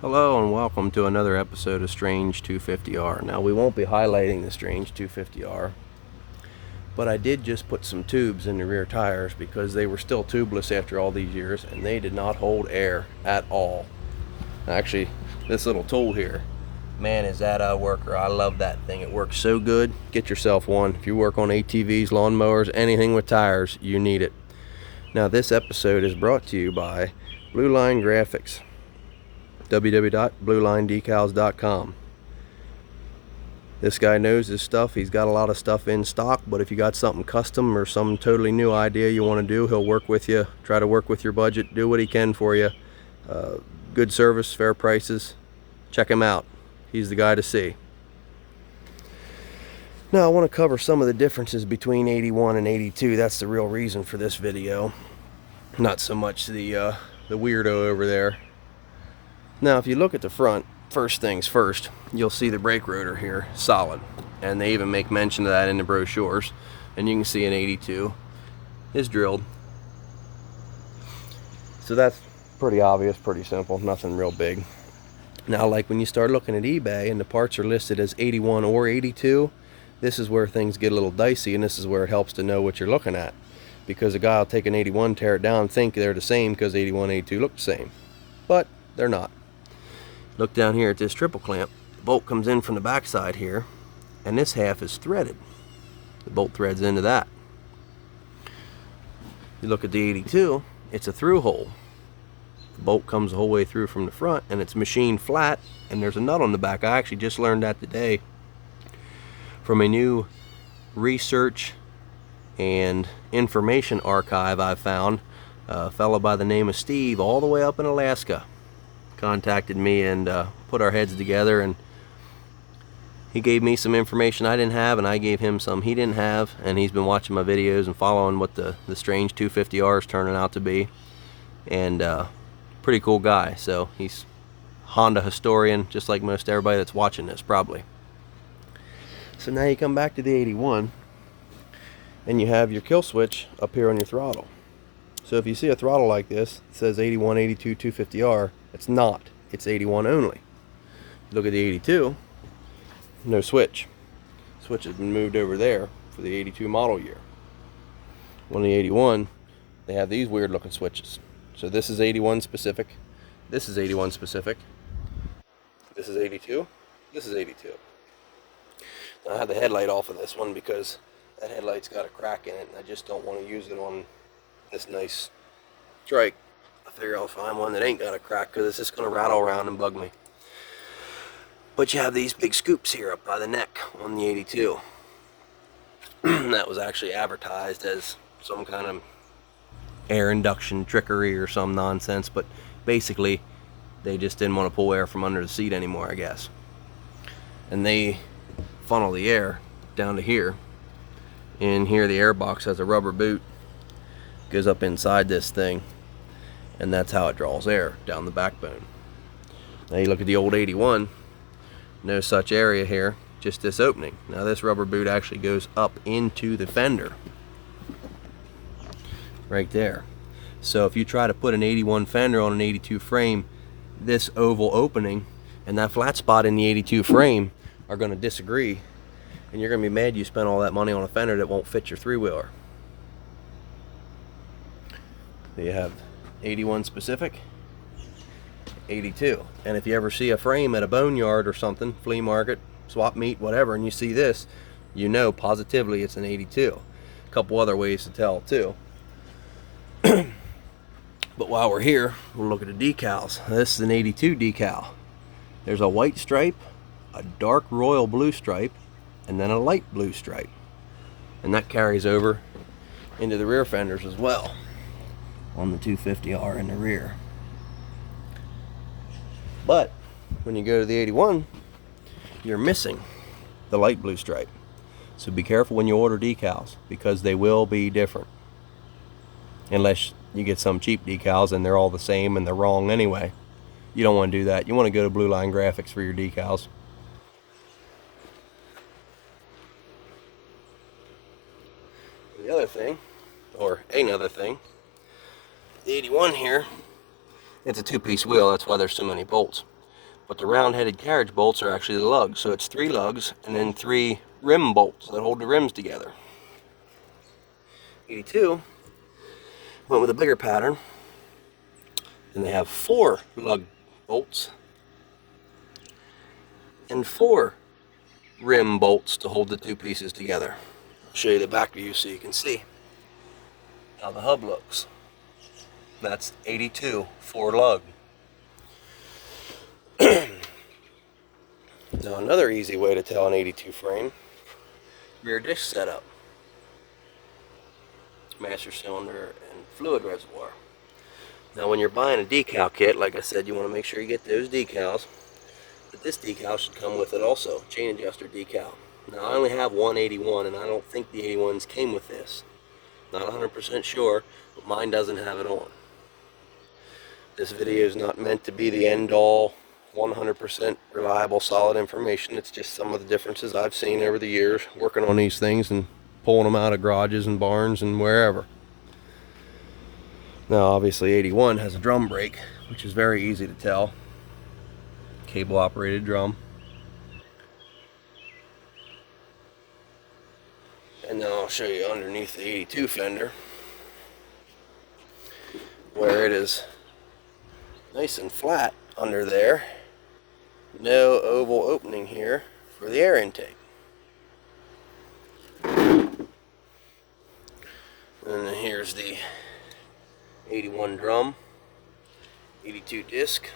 Hello and welcome to another episode of Strange 250R. Now we won't be highlighting the Strange 250R, but I did just put some tubes in the rear tires because they were still tubeless after all these years and they did not hold air at all. Actually, this little tool here, man, is that a worker. I love that thing. It works so good. Get yourself one. If you work on ATVs, lawnmowers, anything with tires, you need it. Now this episode is brought to you by Blue Line Graphics. www.bluelinedecals.com. This guy knows his stuff. He's got a lot of stuff in stock, but if you got something custom or some totally new idea you want to do, he'll work with you, try to work with your budget, do what he can for you. Good service, fair prices. Check him out. He's the guy to see. Now I want to cover some of the differences between 81 and 82. That's the real reason for this video. Not so much the weirdo over there. Now, if you look at the front, first things first, you'll see the brake rotor here, solid. And they even make mention of that in the brochures. And you can see an 82 is drilled. So that's pretty obvious, pretty simple, nothing real big. Now, like when you start looking at eBay and the parts are listed as 81 or 82, this is where things get a little dicey, and this is where it helps to know what you're looking at. Because a guy will take an 81, tear it down, think they're the same because 81 and 82 look the same. But they're not. Look down here at this triple clamp. The bolt comes in from the back side here, and this half is threaded. The bolt threads into that. You look at the 82, it's a through hole. The bolt comes the whole way through from the front, and it's machined flat, and there's a nut on the back. I actually just learned that today from a new research and information archive I found. A fellow by the name of Steve, all the way up in Alaska, contacted me and put our heads together, and he gave me some information I didn't have, and I gave him some he didn't have, and he's been watching my videos and following what the Strange 250R is turning out to be, and pretty cool guy. So he's Honda historian, just like most everybody that's watching this probably. So now you come back to the 81, and you have your kill switch up here on your throttle. So if you see a throttle like this, it says 81, 82, 250R, it's not. It's 81 only. Look at the 82, no switch. Switch has been moved over there for the 82 model year. On the 81, they have these weird looking switches. So this is 81 specific. This is 81 specific. This is 82. This is 82. Now I have the headlight off of this one because that headlight's got a crack in it, and I just don't want to use it on this nice trike. I figure I'll find one that ain't got a crack because it's just going to rattle around and bug me. But you have these big scoops here up by the neck on the 82. That was actually advertised as some kind of air induction trickery or some nonsense, but basically they just didn't want to pull air from under the seat anymore, I guess. And they funnel the air down to here. In here the air box has a rubber boot, goes up inside this thing, and that's how it draws air down the backbone. Now you look at the old 81, no such area here, just this opening. Now this rubber boot actually goes up into the fender right there. So if you try to put an 81 fender on an 82 frame, this oval opening and that flat spot in the 82 frame are going to disagree, and you're going to be mad you spent all that money on a fender that won't fit your three-wheeler. You have 81 specific, 82. And if you ever see a frame at a boneyard or something, flea market, swap meet, whatever, and you see this, you know positively it's an 82. A couple other ways to tell too. But while we're here, we'll look at the decals. This is an 82 decal. There's a white stripe, a dark royal blue stripe, and then a light blue stripe. And that carries over into the rear fenders as well on the 250R in the rear. But when you go to the 81, you're missing the light blue stripe. So be careful when you order decals, because they will be different. Unless you get some cheap decals and they're all the same and they're wrong anyway. You don't want to do that. You want to go to Blue Line Graphics for your decals. The other thing, or another thing, the 81 here, it's a two-piece wheel, that's why there's so many bolts. But the round-headed carriage bolts are actually the lugs. So it's 3 lugs and then 3 rim bolts that hold the rims together. 82 went with a bigger pattern, and they have 4 lug bolts and 4 rim bolts to hold the 2 pieces together. I'll show you the back view so you can see how the hub looks. That's 82 4 lug. Now another easy way to tell an 82 frame, rear disc setup, master cylinder and fluid reservoir. Now when you're buying a decal kit, like I said, you want to make sure you get those decals, but this decal should come with it also, chain adjuster decal. Now I only have one 81 and I don't think the 81s came with this. Not 100% sure, but mine doesn't have it on. This video is not meant to be the end-all 100% reliable, solid information. It's just some of the differences I've seen over the years working on these things and pulling them out of garages and barns and wherever. Now obviously 81 has a drum brake, which is very easy to tell. Cable operated drum. And then I'll show you underneath the 82 fender where it is nice and flat under there. No oval opening here for the air intake. And then here's the 81 drum, 82 disc.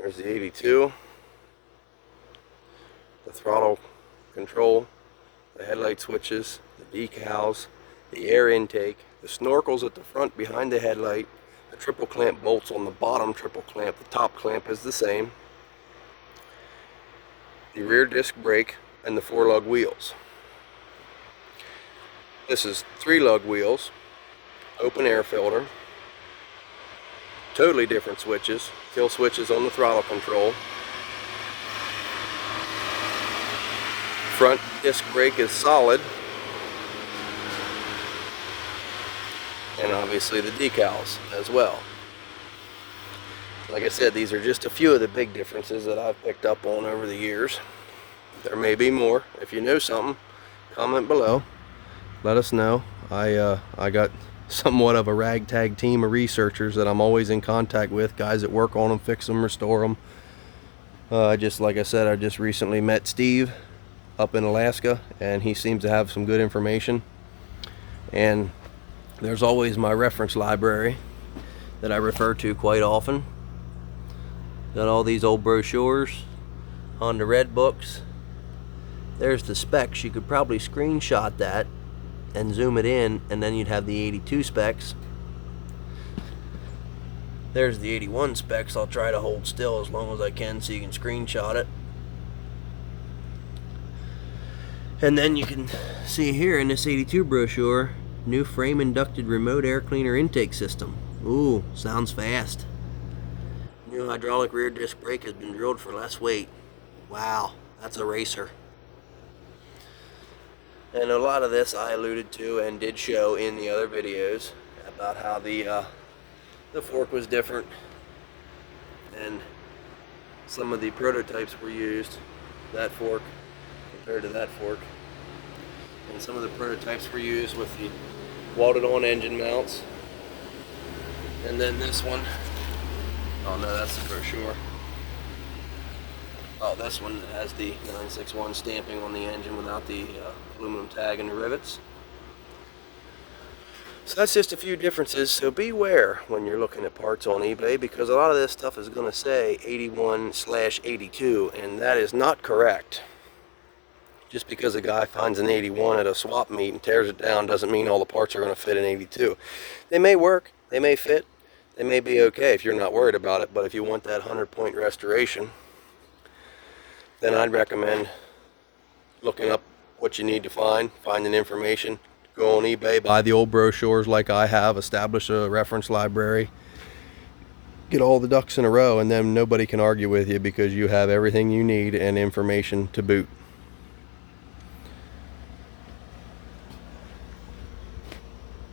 There's the 82. The throttle control, the headlight switches, the decals, the air intake, the snorkels at the front behind the headlight, the triple clamp bolts on the bottom triple clamp, the top clamp is the same, the rear disc brake, and the 4 lug wheels. This is 3 lug wheels, open air filter, totally different switches, kill switches on the throttle control. Front disc brake is solid, and obviously the decals as well. Like I said, these are just a few of the big differences that I've picked up on over the years. There may be more. If you know something, comment below. Let us know. I got somewhat of a ragtag team of researchers that I'm always in contact with, guys that work on them, fix them, restore them. Like I said, I just recently met Steve up in Alaska, and he seems to have some good information. And there's always my reference library that I refer to quite often. Got all these old brochures on the red books. There's the specs. You could probably screenshot that and zoom it in, and then you'd have the 82 specs. There's the 81 specs. I'll try to hold still as long as I can so you can screenshot it. And then you can see here in this 82 brochure, new frame inducted remote air cleaner intake system. Ooh, sounds fast. New hydraulic rear disc brake has been drilled for less weight. Wow, that's a racer. And a lot of this I alluded to and did show in the other videos about how the fork was different and some of the prototypes were used, that fork compared to that fork. And some of the prototypes were used with the welded on engine mounts. And then this one, oh no, that's the brochure. Oh, this one has the 961 stamping on the engine without the aluminum tag and the rivets. So that's just a few differences. So beware when you're looking at parts on eBay, because a lot of this stuff is going to say 81/82, and that is not correct. Just because a guy finds an 81 at a swap meet and tears it down doesn't mean all the parts are going to fit in 82. They may work, they may fit, they may be okay if you're not worried about it, but if you want that 100-point restoration, then I'd recommend looking up what you need to find, finding information, go on eBay, buy the old brochures like I have, establish a reference library, get all the ducks in a row, and then nobody can argue with you because you have everything you need and information to boot.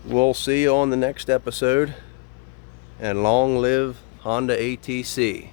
we'll see you on the next episode, and long live Honda ATC.